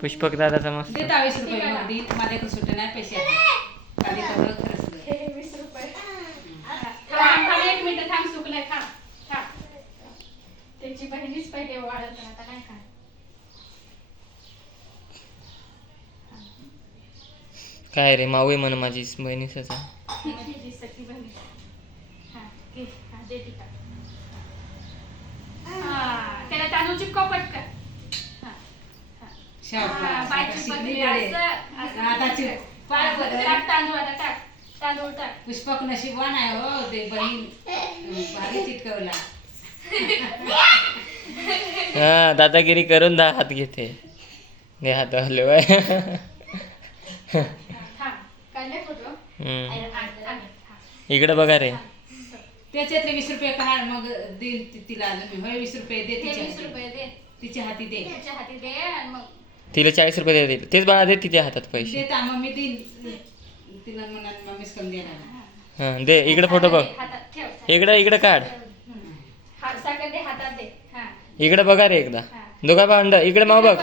पुष्पक दादाचा मस्त. देता 20 रुपये मग दी माझ्याकडे सुट्टे नाही पैसे खाली तेवढं खरंच हे 20 रुपये. थांब 1 मिनिट थांब सुकलंय थांब थांब. त्याची बहिणीच पहिले वाढत आता काय काय. काय रे माऊ आहे म्हण माझी बहिणीच आहे. माझी सखी बहिणी. हा घे हा दे तिला. हा त्याला तांदूळ चिपकाव पटकन. हा हा बायची पत्नी असं आता टाक तांदूळ आता टाक तांदूळ टाक. पुष्पक नशीबवान आहे हो ते बहीण भारी चिटकवला. हा दादागिरी करून हात घेते. घे हात हलवाय. थांब काढले फोटो. इकडे बघा रे. त्याच्यातले 20 रुपये काढ मग देईल तिला होय 20 रुपये दे हे तिच्या 20 रुपये दे तिच्या हाती दे. त्याच्या हाती दे आणि मग तिला 40 रुपये देतील. तेच बाळा दे तिच्या हातात पैसे. देता मम्मी देईल तिला म्हणा मम्मीच कमी देणार. हा दे इकडे फोटो बघ. हातात ठेव. इकडे काढ. हात साखर दे हातात दे. हा इकडे बघा रे एकदा. दोघा भांड इकडे माऊ बघ.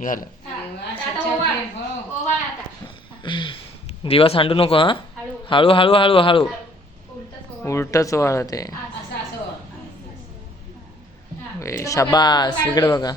झालं. आता ओवा ओवा आता. दिवा सांडू नको हा. हळू हळू हळू हळू हळू. उलटच ओवा. उलटच वाळत आहे. असं असं हा. शाबास इकडे बघा.